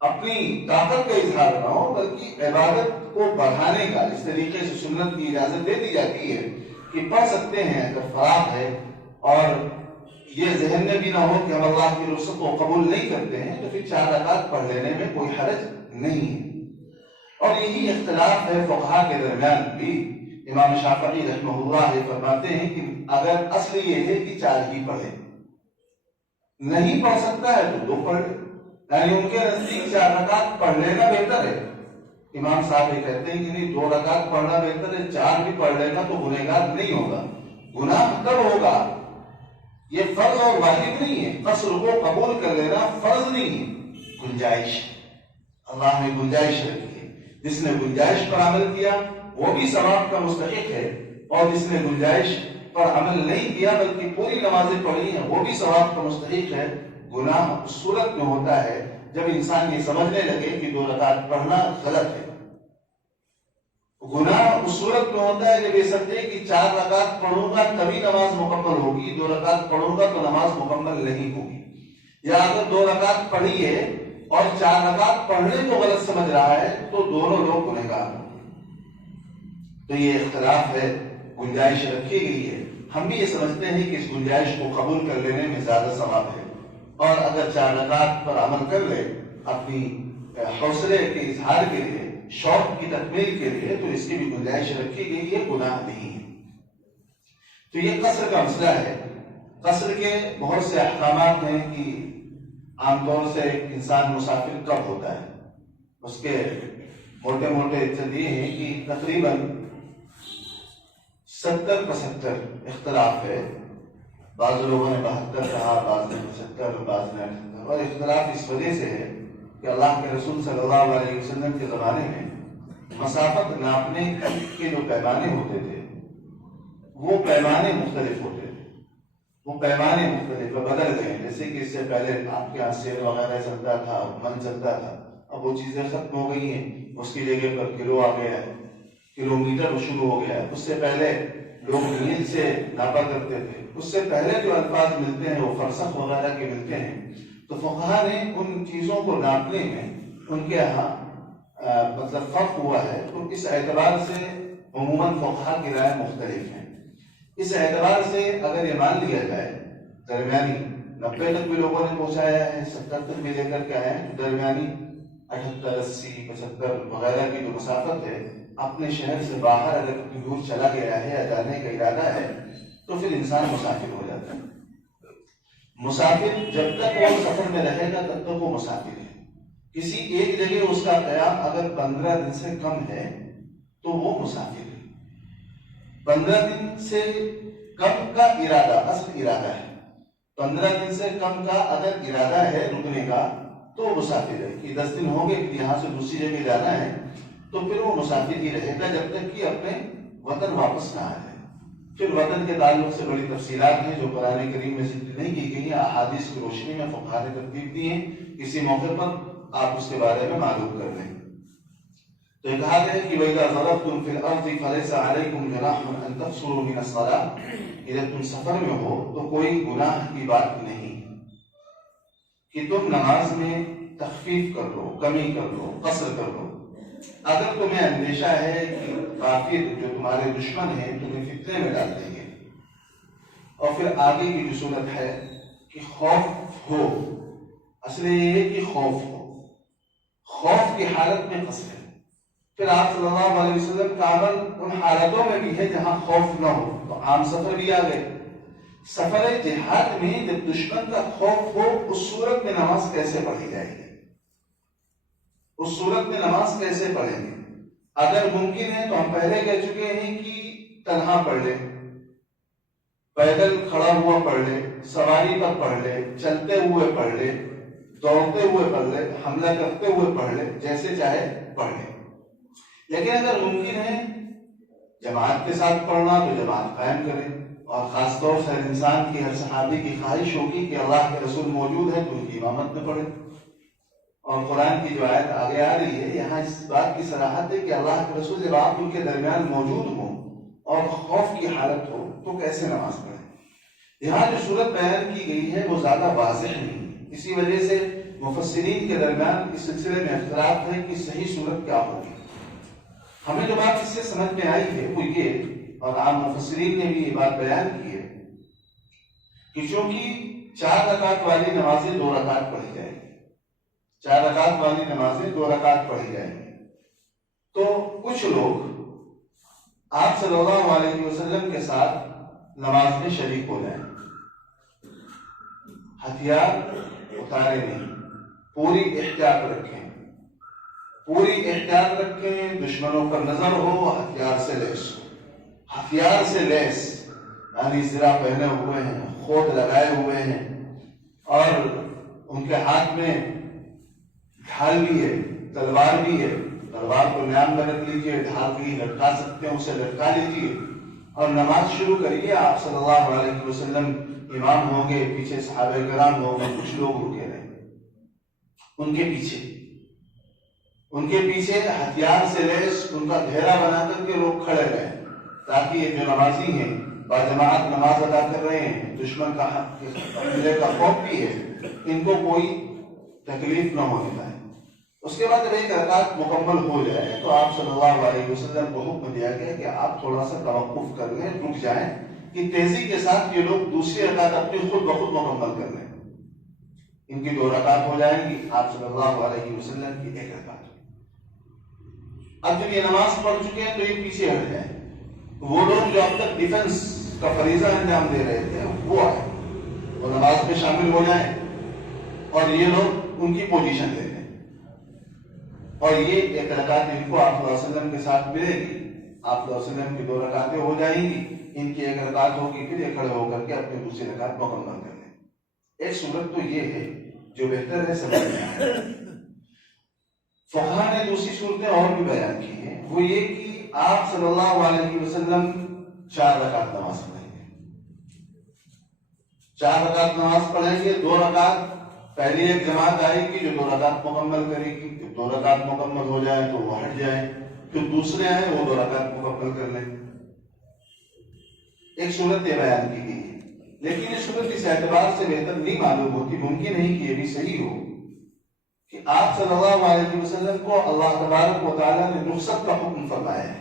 اپنی طاقت کا اظہار نہ ہو، بلکہ عبادت کو بڑھانے کا، اس طریقے سے سنت کی اجازت دے دی جاتی ہے کہ پڑھ سکتے ہیں اگر فراغ ہے، اور یہ ذہن میں بھی نہ ہو کہ ہم اللہ کی رخصت کو قبول نہیں کرتے ہیں، تو پھر 4 رکعت پڑھ لینے میں کوئی حرج نہیں ہے. اور یہی اختلاف ہے فقہا کے درمیان بھی. امام شافعی رحمہ اللہ فرماتے ہیں کہ اگر اصل یہ ہے کہ 4 ہی پڑھے، نہیں پڑھ سکتا ہے تو 2 پڑھ لے، یعنی ان کے نزدیک 4 رکعت پڑھ لینا بہتر ہے. امام صاحب یہ کہتے ہیں کہ نہیں، 2 رکعت پڑھنا بہتر ہے، 4 بھی پڑھ لینا تو گنہگار نہیں ہوگا. گناہ کب ہوگا؟ یہ فرض اور واجب نہیں ہے. قصر کو قبول کر لینا فرض نہیں ہے، گنجائش. اللہ نے گنجائش رکھی ہے، جس نے گنجائش پر عمل کیا وہ بھی ثواب کا مستحق ہے، اور جس نے گنجائش پر عمل نہیں کیا بلکہ پوری نمازیں پڑھی ہیں وہ بھی ثواب کا مستحق ہے. گناہ اس صورت میں ہوتا ہے جب انسان یہ سمجھنے لگے کہ 2 رکعت پڑھنا غلط ہے. گناہ اس صورت میں ہوتا ہے جب یہ سمجھے کہ 4 رکعت پڑھوں گا تبھی نماز مکمل ہوگی، 2 رکعت پڑھوں گا تو نماز مکمل نہیں ہوگی. یا اگر 2 رکعت پڑھی ہے اور 4 رکعت پڑھنے کو غلط سمجھ رہا ہے تو دونوں لوگ گنہگار ہیں. تو یہ اختلاف ہے، گنجائش رکھی گئی ہے. ہم بھی یہ سمجھتے ہیں کہ اس گنجائش کو قبول کر لینے میں زیادہ ثواب ہے، اور اگر 4 رکعت پر عمل کر لے اپنی حوصلے کے اظہار کے لیے، شوق کی تکمیل کے لیے، تو اس کی بھی گنجائش رکھی گئی ہے، گناہ نہیں ہے. تو یہ قصر کا مسئلہ ہے. قصر کے بہت سے احکامات ہیں کہ عام طور سے انسان مسافر کب ہوتا ہے. اس کے موٹے موٹے چند یہ ہیں کہ تقریباً 70-75 اختلاف ہے. بعض لوگوں نے 72 کہا، بعض نے 75، بعض نے 78. اور اختلاف اس وجہ سے ہے کہ اللہ کے رسول صلی اللہ علیہ وسلم کے زمانے میں مسافت ناپنے کے جو پیمانے ہوتے تھے وہ پیمانے مختلف ہوتے تھے. وہ پیمانے مختلف بدل گئے. جیسے کہ اس سے پہلے آپ کے یہاں سیر وغیرہ چلتا تھا، من چلتا تھا، اب وہ چیزیں ختم ہو گئی ہیں. اس کی جگہ پر کلو آ گیا ہے، کلو میٹر شروع ہو گیا ہے. اس سے پہلے لوگ میل سے ناپا کرتے تھے، اس سے پہلے جو الفاظ ملتے ہیں وہ فرسخ وغیرہ کے ملتے ہیں، تو فقہا نے ان چیزوں کو ناپنے میں ان کے یہاں مطلب فرق ہوا ہے۔ تو اس اعتبار سے عموماً فقہا کی رائے مختلف ہیں۔ اس اعتبار سے اگر یہ مان لیا جائے درمیانی 90 تک بھی لوگوں نے پہنچایا ہے، 70 تک بھی لے کر کے آئے ہیں، درمیانی 78 80 75 وغیرہ کی جو مسافت ہے، اپنے شہر سے باہر اگر کہیں دور چلا گیا ہے یا جانے کا ارادہ ہے تو پھر انسان مسافر ہو جاتا ہے۔ مسافر جب تک وہ سفر میں رہے گا تب تک وہ مسافر ہے۔ کسی ایک جگہ اس کا قیام اگر 15 دن سے کم ہے تو وہ مسافر ہے۔ 15 دن سے کم کا ارادہ اصل ارادہ ہے، 15 دن سے کم کا اگر ارادہ ہے رکنے کا تو وہ مسافر ہے۔ کہ 10 دن ہو گئے کہ یہاں سے دوسری جگہ جانا ہے تو پھر وہ مسافر ہی رہے گا جب تک کہ اپنے وطن واپس نہ آ جائے۔ پھر وطن کے تعلق سے بڑی تفصیلات ہیں جو قرآن کریم میں ذکر نہیں کی گئی ہیں، احادیث کی روشنی میں فقہا نے ترتیب دی ہیں، کسی موقع پر آپ اس کے بارے میں معلوم کر لیں۔ تو یہ کہا گیا کہ وَإِذَا ضَرَبْتُمْ فِي الْأَرْضِ فَلَيْسَ عَلَيْكُمْ جُنَاحٌ أَن تَقْصُرُوا مِنَ الصَّلَاةِ کہ جب تم سفر میں ہو تو کوئی گناہ کی بات نہیں کہ تم نماز میں تخفیف کر لو، کمی کر لو، قصر کر لو۔ اگر تمہیں اندیشہ ہے کہ کافر جو تمہارے دشمن ہیں تمہیں فتنے میں ڈال دیں گے، اور پھر آگے کی جو صورت ہے کہ خوف ہو، اصل یہ ہے کہ خوف ہو، خوف کی حالت میں قصر ہے۔ پھر آپ صلی اللہ علیہ وسلم کا عمل ان حالتوں میں بھی ہے جہاں خوف نہ ہو، تو عام سفر بھی آ گئے۔ سفر جہاد میں جب دشمن کا خوف ہو اس صورت میں نماز کیسے پڑھی جائے گی؟ اس صورت میں نماز کیسے پڑھیں گے؟ اگر ممکن ہے تو ہم پہلے کہہ چکے ہیں کہ تنہا پڑھ لے، پیدل کھڑا ہوا پڑھ لے، سواری پر پڑھ لے، چلتے ہوئے پڑھ لے، دوڑتے ہوئے پڑھ لے، حملہ کرتے ہوئے پڑھ لے، جیسے چاہے پڑھ لے۔ لیکن اگر ممکن ہے جماعت کے ساتھ پڑھنا تو جماعت قائم کرے، اور خاص طور سے انسان کی ہر صحابی کی خواہش ہوگی کہ اللہ کے رسول موجود ہے تو ان کی امامت میں پڑھے۔ اور قرآن کی جو آیت آگے آ رہی ہے یہاں اس بات کی صراحت ہے کہ اللہ کے رسول جب آپ ان کے درمیان موجود ہوں اور خوف کی حالت ہو تو کیسے نماز پڑھیں۔ یہاں جو صورت بیان کی گئی ہے وہ زیادہ واضح نہیں، اسی وجہ سے مفسرین کے درمیان اس سلسلے میں اختلاف ہے کہ صحیح صورت کیا ہوگی۔ ہمیں جو بات اس سے سمجھ میں آئی ہے وہ یہ، اور عام مفسرین نے بھی یہ بات بیان کی ہے کہ چونکہ 4 رکعت والی نمازیں 2 رکعت پڑھی جائیں گی، 4 رکعت والی نمازیں 2 رکعت پڑھی جائیں گی، تو کچھ لوگ آپ صلی اللہ علیہ وسلم کے ساتھ نماز میں شریک ہو جائیں، ہتھیار اتارے نہیں، پوری احتیاط رکھیں، پوری احتیاط رکھیں، دشمنوں پر نظر ہو، ہتھیار سے لیس ہو، ہتھیار سے لیس یعنی زرہ پہنے ہوئے ہیں، خود لگائے ہوئے ہیں، اور ان کے ہاتھ میں ڈھال بھی ہے، تلوار بھی ہے، تلوار کو نیام میں رکھ لیجیے، ڈھال کہیں لٹکا سکتے ہیں اسے لٹکا لیجیے، اور نماز شروع کریے۔ آپ صلی اللہ علیہ وسلم امام ہوں گے، پیچھے صحابہ کرام ہوں گے، کچھ لوگ رکے رہیں ان کے پیچھے ہتھیار سے لیس ان کا گھیرا بنا کر کے لوگ کھڑے رہیں، تاکہ یہ جو نمازی ہیں باجماعت نماز ادا کر رہے ہیں، دشمن کا حملے کا خوف بھی ہے، ان کو کوئی تکلیف نہ ہونے پائے۔ اس کے بعد جب 1 رکعت مکمل ہو جائے تو آپ صلی اللہ علیہ وسلم کو حکم دیا گیا کہ آپ تھوڑا سا توقف کر لیں، رک جائیں، کہ تیزی کے ساتھ یہ لوگ دوسری رکعت اپنی خود بخود مکمل کر لیں۔ ان کی 2 رکعت ہو جائیں گی، آپ صلی اللہ علیہ وسلم کی 1 رکعت۔ اب جب یہ نماز پڑھ چکے ہیں تو یہ پیچھے ہٹ جائیں، وہ لوگ جو اب تک ڈیفنس کا فریضہ انجام دے رہے تھے وہ آئے، وہ نماز میں شامل ہو جائیں، اور یہ لوگ ان کی پوزیشن لے لیں، اور یہ 1 رکعت ان کو آپ صلی اللہ علیہ وسلم کے ساتھ ملے گی۔ آپ صلی اللہ علیہ وسلم کی 2 رکعتیں ہو جائیں گی، ان کی 1 رکعت ہوگی، پھر یہ کھڑے ہو کر کے اپنی دوسری رکعت مکمل کر لیں۔ ایک صورت تو یہ ہے جو بہتر ہے سمجھ میں آئے۔ فقہا نے دوسری صورتیں اور بھی بیان کی ہیں، وہ یہ کہ آپ صلی اللہ علیہ وسلم 4 رکعت نماز پڑھیں گے، 4 رکعت نماز پڑھیں گے، 2 رکعت پہلی ایک جماعت آئے گی جو 2 رکعت مکمل کرے گی، پھر 2 رکعت مکمل ہو جائے تو وہ ہٹ جائیں، پھر دوسرے آئے وہ 2 رکعت مکمل کر لیں۔ ایک صورت یہ بیان کی گئی ہے، لیکن یہ صورت اس اعتبار سے بہتر نہیں معلوم ہوتی، ممکن نہیں کہ یہ بھی صحیح ہو کہ آپ صلی اللہ علیہ وسلم کو اللہ تبارک و تعالیٰ نے رخصت کا حکم فرمایا ہے،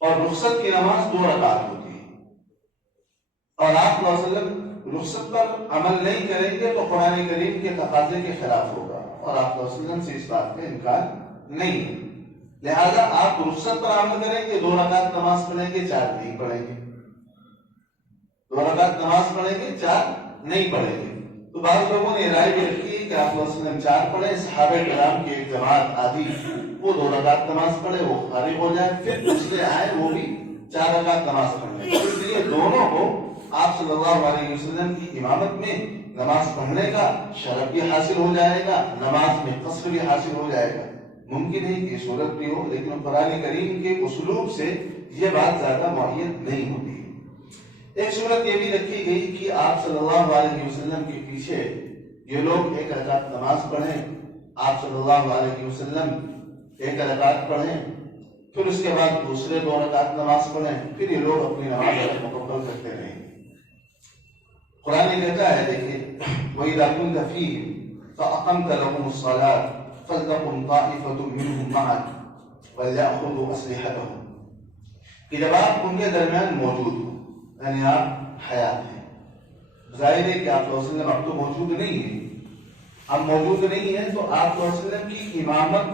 اور رخصت کی نماز 2 رکعت ہوتی ہے، اور آپ صلی اللہ علیہ وسلم رخصت پر عمل نہیں کریں گے تو قرآن کریم کے تقاضے کے خلاف ہوگا، اور آپ صلی اللہ علیہ وسلم سے اس بات کا انکار نہیں ہے، لہذا آپ رخصت پر عمل کریں گے، 2 رکعت نماز پڑھیں گے، 4 نہیں پڑھیں گے، 2 رکعت نماز پڑھیں گے، 4 نہیں پڑھیں گے۔ تو بعض لوگوں نے رائے بھی رکھی ہے کہ آپ صلی اللہ علیہ وسلم 4 پڑھیں، صحابہ کرام کی ایک جماعت آدھی وہ 2 رکعت نماز پڑھے، وہ فارغ ہو جائے، پھر دوسرے آئے وہ بھی 4 رکعت نماز پڑھ لیں، اس لیے دونوں کو آپ صلی اللہ علیہ وسلم کی امامت میں نماز پڑھنے کا شرف بھی حاصل ہو جائے گا، نماز میں قصر بھی حاصل ہو جائے گا۔ ممکن ہے کہ صورت بھی ہو، لیکن قرآن کریم کے اسلوب سے یہ بات زیادہ معین نہیں ہوتی ہے۔ ایک صورت یہ بھی رکھی گئی کہ آپ صلی اللہ علیہ وسلم کے پیچھے یہ لوگ 1 رکعت نماز پڑھیں، آپ صلی اللہ علیہ وسلم 1 رکعت پڑھیں، پھر اس کے بعد دوسرے 2 رکعت نماز پڑھیں، پھر یہ لوگ اپنی نماز مکمل کرتے رہیں۔ قرآن کہتا ہے، دیکھیں وَإِذَا كُنْتَ فِيهِمْ فَأَقَمْتَ لَهُمُ الصَّلَاةَ فَلْتَقُمْ طَائِفَةٌ مِّنْهُمْ مَعَكَ وَلْيَأْخُذُوا أَسْلِحَتَهُمْ، کہ جب آپ ان کے درمیان موجود ہو، یعنی آپ حیات ہیں، ظاہر ہے کہ آپ صلی اللہ علیہ وسلم اب تو موجود نہیں ہیں، اب موجود نہیں ہیں تو آپ صلی اللہ علیہ وسلم کی امامت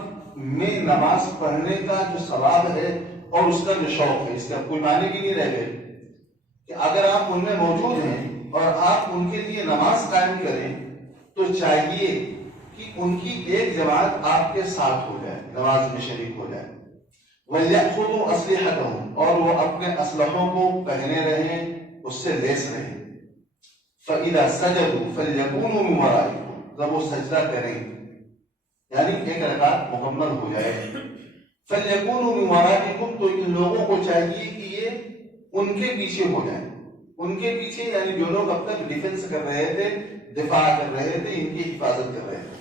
میں نماز پڑھنے کا جو ثواب ہے اور اس کا جو شوق ہے، اس کا کوئی معنی بھی نہیں رہ گئے کہ اگر آپ ان میں موجود ہیں اور آپ ان کے لیے نماز قائم کریں تو چاہیے کہ ان کی ایک جماعت آپ کے ساتھ ہو جائے، نماز میں شریک ہو جائے۔ وَلْيَأْخُذُوا أَسْلِحَتَهُمْ، اور وہ اپنے اسلحوں کو پہنے رہیں، اس سے لیس رہیں۔ فَإِذَا سَجَدُوا فَلْيَكُونُوا مِنْ وَرَائِكُمْ، جب وہ سجدہ کریں یعنی 1 رکعت مکمل ہو جائے، فَلْيَكُونُوا مِنْ وَرَائِكُمْ، تو ان لوگوں کو چاہیے کہ یہ ان کے پیچھے ہو جائیں، ان کے پیچھے یعنی جو لوگ اب تک ڈیفنس کر رہے تھے، دفاع کر رہے تھے، ان کی حفاظت کر رہے تھے۔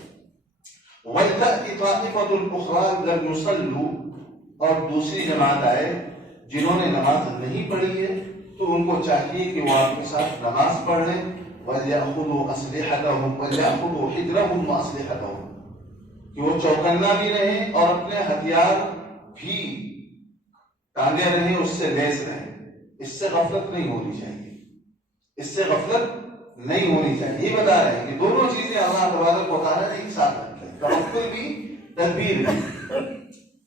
وَلْتَأْتِ طَائِفَةٌ أُخْرَىٰ لَمْ يُصَلُّوا، اور دوسری جماعت آئے جنہوں نے نماز نہیں پڑھی ہے تو ان کو چاہیے کہ وہ آپ کے ساتھ نماز پڑھ لیں۔ وَلْيَأْخُذُوا أَسْلِحَتَهُمْ وَلْيَأْخُذُوا حِذْرَهُمْ وَأَسْلِحَتَهُمْ، کہ وہ چوکنا بھی رہیں اور اپنے ہتھیار بھی ٹانگے رہیں، اس سے لیس رہیں۔ اس سے غفلت نہیں ہونی چاہیے، اس سے غفلت نہیں ہونی چاہیے۔ یہ بتا رہے ہیں کہ دونوں چیزیں اللہ تبارک و تعالیٰ نے ایک ساتھ رکھی ہیں، توکل بھی، تدبیر بھی۔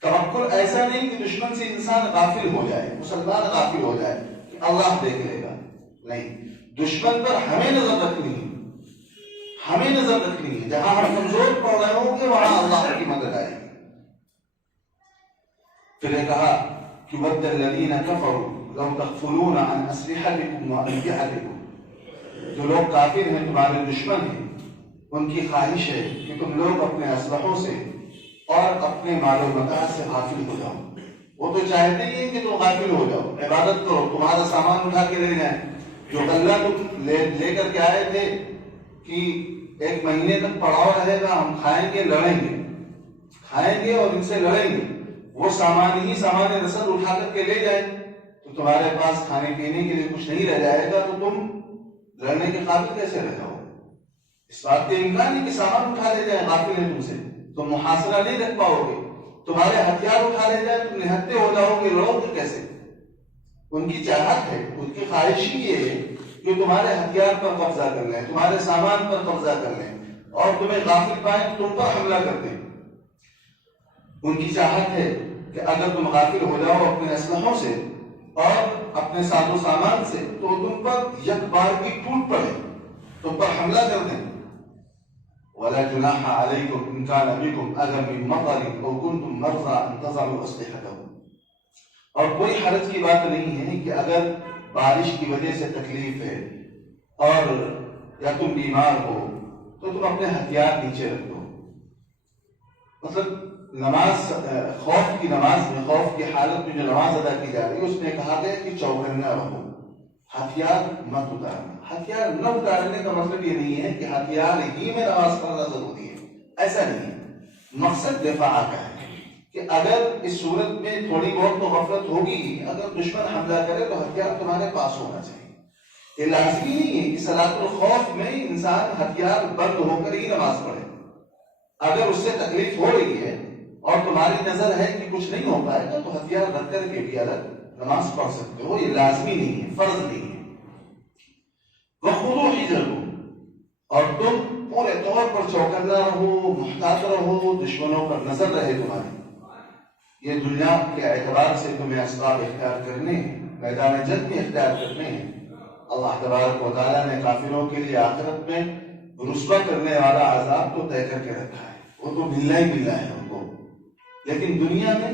توکل ایسا نہیں کہ دشمن سے انسان غافل ہو جائے، مسلمان غافل ہو جائے کہ اللہ دیکھ لے گا، نہیں، دشمن پر ہمیں نظر رکھنی ہے، ہمیں نظر رکھنی ہے، جہاں ہم کمزور پڑ رہے ہوں گے وہاں اللہ کی مدد آئے گی۔ پھر نے کہا کہ وَدَّ الَّذِينَ كَفَرُوا لَوْ تَغْفُلُونَ عَنْ أَسْلِحَتِكُمْ وَأَمْتِعَتِكُمْ، جو لوگ کافر ہیں، تمہارے دشمن ہیں، ان کی خواہش ہے کہ تم لوگ اپنے اسلحوں سے اور اپنے مال و متاع سے غافل ہو جاؤ۔ وہ تو چاہتے ہی ہیں کہ تم غافل ہو جاؤ، عبادت کرو، تمہارا سامان اٹھا کے لے جائیں، جو غلہ تم لے کر کے آئے تھے کہ 1 مہینے تک پڑاؤ رہے گا، ہم کھائیں گے، لڑیں گے، کھائیں گے اور ان سے لڑیں گے، وہ سامان ہی سامان رسد اٹھا کر کے لے جائیں تو تمہارے پاس کھانے پینے کے لیے کچھ نہیں رہ جائے گا، تو تم لڑنے کے قابل کیسے رہ جاؤ؟ اس بات کے امکان ہے کہ سامان اٹھا لے جائیں، غافل ہے تم سے، تم محاصرہ نہیں رکھ پاؤ گے، تمہارے ہتھیار اٹھا لے جائیں، تم نہتے ہو جاؤ گے، لڑو گے کیسے؟ ان کی چاہت ہے، ان کی خواہش ہی یہ ہے کہ تمہارے ہتھیار پر قبضہ کر لیں، تمہارے سامان پر قبضہ کر لیں اور تمہیں غافل پائیں تو تم پر حملہ کر دیں۔ ان کی چاہت ہے کہ اگر تم غافل ہو جاؤ اپنے اسلحوں سے اور اپنے ساز و سامان سے تو تم پر یک بار کی ٹوٹ پڑے، تم پر حملہ کر دیں۔ وَلَا جُنَاحَ عَلَيْكُمْ إِنْ كَانَ بِكُمْ أَذًى مِّن مَطَرٍ أَوْ كُنْتُمْ مَرْضَىٰ أَن تَضَعُوا أَسْلِحَتَكُمْ، اور کوئی حرج کی بات نہیں ہے کہ اگر بارش کی وجہ سے تکلیف ہے اور یا تم بیمار ہو تو تم اپنے ہتھیار نیچے رکھ دو۔ مطلب نماز، خوف کی نماز میں، خوف کی حالت میں جو نماز ادا کی جا رہی ہے اس میں کہا گیا کہ چوکنا رہو، ہتھیار مت اتارنا۔ ہتھیار نہ اتارنے کا مطلب یہ نہیں ہے کہ ہتھیار ہی میں نماز پڑھنا ضروری ہے، ایسا نہیں ہے، مقصد دفاع کا ہے کہ اگر اس صورت میں تھوڑی بہت تو غفلت ہوگی، اگر دشمن حملہ کرے تو ہتھیار تمہارے پاس ہونا چاہیے۔ یہ لازمی نہیں ہے کہ صلاۃ الخوف میں انسان ہتھیار بند ہو کر ہی نماز پڑھے۔ اگر اس سے تکلیف ہو رہی ہے اور تمہاری نظر ہے کہ کچھ نہیں ہو پائے گا تو ہتھیار رکھ کر کے بھی الگ نماز پڑھ سکتے ہو، یہ لازمی نہیں ہے، فرض نہیں ہے۔ وَخُذُوا حِذْرَكُمْ، اور تم پورے طور پر چوکنا رہو، محتاط رہو، دشمنوں پر نظر رہے تمہاری۔ یہ دنیا کے اعتبار سے تمہیں اسباب اختیار کرنے ہیں، میدان جنگ میں اختیار کرنے ہیں۔ اللہ تبارک و تعالیٰ نے کافروں کے لیے آخرت میں رسوا کرنے والا عذاب تو طے کر کے رکھا ہے، وہ تو ملنا ہی ملنا ہے ان کو۔ لیکن دنیا میں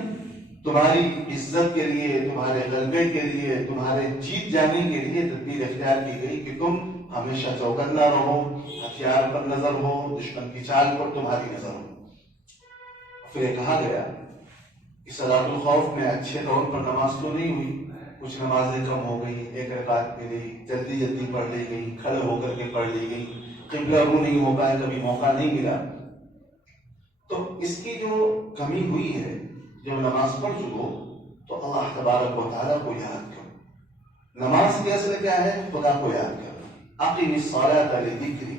تمہاری عزت کے لیے، تمہارے غلبے کے لیے، تمہارے جیت جانے کے لیے تدبیر اختیار کی گئی کہ تم ہمیشہ چوکنا رہو، ہتھیار پر نظر ہو، دشمن کی چال پر تمہاری نظر ہو۔ پھر یہ کہا گیا کہ صلاۃ الخوف میں اچھے طور پر نماز تو نہیں ہوئی، کچھ نمازیں کم ہو گئی، ایک رکعت کے لیے جلدی جلدی پڑھ لی گئی، کھڑے ہو کر کے پڑھ لی گئی، قبلہ رو نہیں ہو پائے، کبھی موقع نہیں ملا۔ تو اس کی جو کمی ہوئی ہے، جب نماز پڑھ چکو تو اللہ تبارک و تعالیٰ کو یاد کرو۔ نماز کی اصل کیا ہے؟ خدا کو یاد کرنا۔ اقیم الصلاۃ لذکری،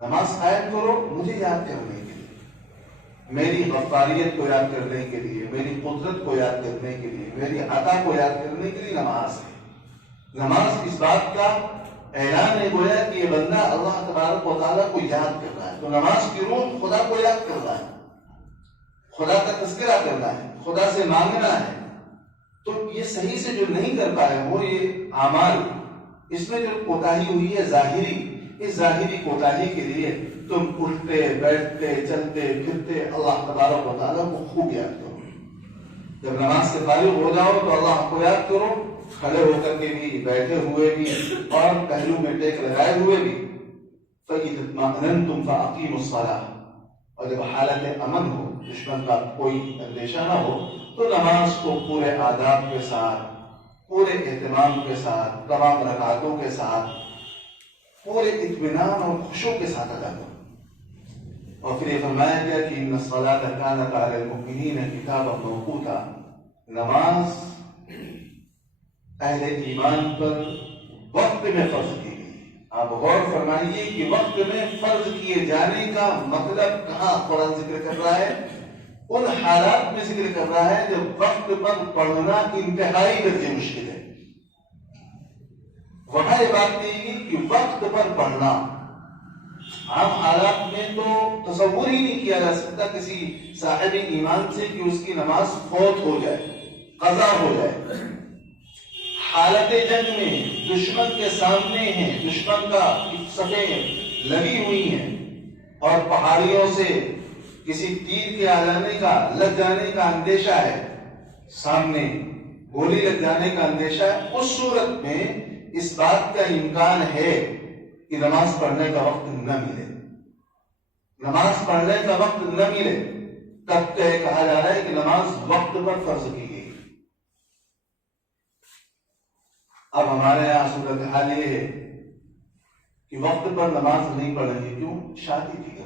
نماز قائم کرو مجھے یاد کرنے کے لیے، میری غفاریت کو یاد کرنے کے لیے، میری قدرت کو یاد کرنے کے لیے، میری عطا کو یاد کرنے کے لیے نماز ہے۔ نماز اس بات کا اعلان ہے گویا کہ یہ بندہ اللہ تبارک و تعالیٰ کو یاد کر رہا ہے۔ تو نماز کی روح خدا کو یاد کر رہا ہے، خدا کا تذکرہ کرنا ہے، خدا سے مانگنا ہے۔ تو یہ صحیح سے جو نہیں کر پائے وہ یہ اعمال، اس میں جو کوتاہی ہوئی ہے ظاہری، اس ظاہری کوتاہی کے لیے تم اٹھتے بیٹھتے چلتے پھرتے اللہ تبارک و تعالیٰ کو خوب یاد کرو۔ جب نماز سے فارغ ہو جاؤ تو اللہ کو یاد کرو، کھڑے ہو کر کے بھی، بیٹھے ہوئے بھی، اور پہلو میں ٹیک لگائے ہوئے بھی۔ فَإِذَا اطْمَأْنَنْتُمْ فَأَقِيمُوا الصَّلَاةَ، اور جب حالت امن ہو، دشمن کا کوئی اندیشہ نہ ہو، تو نماز کو پورے آداب کے ساتھ، پورے اہتمام کے ساتھ، تمام رکعتوں کے ساتھ، پورے اطمینان اور خشوع کے ساتھ ادا کرو۔ اور پھر یہ فرمایا گیا کہ ان الصلاۃ کانت علی المؤمنین کتابا موقوتا، نماز اہل ایمان پر وقت میں فرض کی گئی۔ آپ غور فرمائیے کہ وقت میں فرض کیے جانے کا مطلب کہاں قرآن ذکر کر رہا ہے؟ ان حالات میں ذکر کر رہا ہے جب وقت پر پڑھنا انتہائی درجے مشکل ہے۔ وہاں یہ بات کہی گئی کہ وقت پر پڑھنا، عام حالات میں تو تصور ہی نہیں کیا جا سکتا کسی صاحب ایمان سے کہ اس کی نماز فوت ہو جائے، قضا ہو جائے۔ حالت جنگ میں دشمن کے سامنے ہیں، دشمن کا صفیں لگی ہوئی ہیں، اور پہاڑیوں سے کسی تیر کے آ جانے کا، لگ جانے کا اندیشہ ہے، سامنے گولی لگ جانے کا اندیشہ ہے۔ اس صورت میں اس بات کا امکان ہے کہ نماز پڑھنے کا وقت نہ ملے، نماز پڑھنے کا وقت نہ ملے، تب تو یہ کہا جا رہا ہے کہ نماز وقت پر فرض کی گئی۔ اب ہمارے یہاں صورتحال یہ ہے کہ وقت پر نماز نہیں پڑھ رہی، کیوں؟ شادی تھی،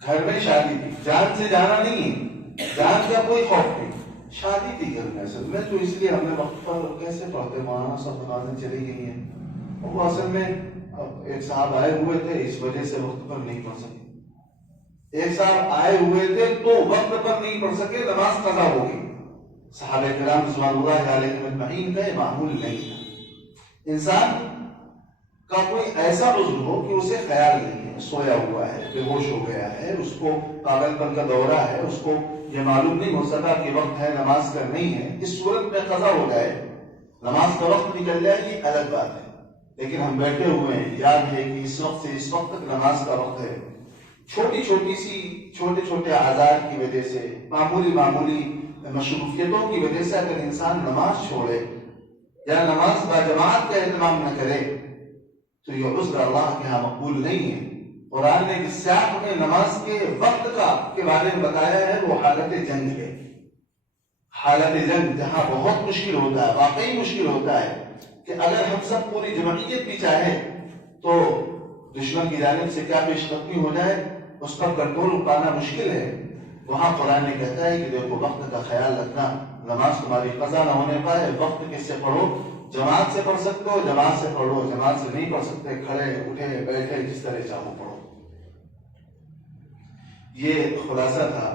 گھر میں شادی تھی، جان سے جانا نہیں ہے، جان کا کوئی خوف نہیں، شادی تھی گھر میں اصل میں، تو اس لیے ہم نے وقت پر کیسے پڑھتے، وہاں سب نمازیں چلی گئی ہیں، اور وہ اصل میں ایک صاحب آئے ہوئے تھے، اس وجہ سے وقت پر نہیں پڑھ سکے، ایک صاحب آئے ہوئے تھے تو وقت پر نہیں پڑھ سکے، نماز قضا ہو گئی۔ صحابہ کرام رضوان اللہ علیہم اجمعین کا یہ معمول نہیں تھا۔ انسان کا کوئی ایسا عذر ہو کہ اسے خیال نہیں ہے، سویا ہوا ہے، بے ہوش ہو گیا ہے، اس کو پاگل پن کا دورہ ہے، اس کو یہ معلوم نہیں ہو سکا کہ وقت ہے نماز کا نہیں ہے، اس صورت میں قضا ہو جائے، نماز کا وقت نکل جائے، یہ الگ بات ہے۔ لیکن ہم بیٹھے ہوئے ہیں، یاد ہے کہ اس وقت سے اس وقت تک نماز کا وقت ہے، چھوٹی چھوٹی سی چھوٹے چھوٹے اعذار کی وجہ سے، معمولی مشروفیتوں کی وجہ سے اگر انسان نماز چھوڑے یا نماز باجماعت کا اہتمام نہ کرے تو یہ عذر اللہ کے ہاں مقبول نہیں ہے۔ قرآن نے جس سیاق میں نماز کے وقت کے بارے میں بتایا ہے وہ حالت جنگ ہے، حالت جنگ جہاں بہت مشکل ہوتا ہے، واقعی مشکل ہوتا ہے کہ اگر ہم سب پوری جمعیت بھی چاہے تو دشمن کی جانب سے کیا پیش قدمی ہو جائے، اس پر کنٹرول پانا مشکل ہے۔ وہاں قرآن نے کہتا ہے کہ دیکھو وقت کا خیال رکھنا، نماز تمہاری قضا نہ ہونے پائے، وقت کس سے پڑھو، جماعت سے پڑھ سکتے ہو جماعت سے پڑھو، جماعت سے نہیں پڑھ سکتے کھڑے اٹھے بیٹھے جس طرح چاہو پڑھو۔ یہ خلاصہ تھا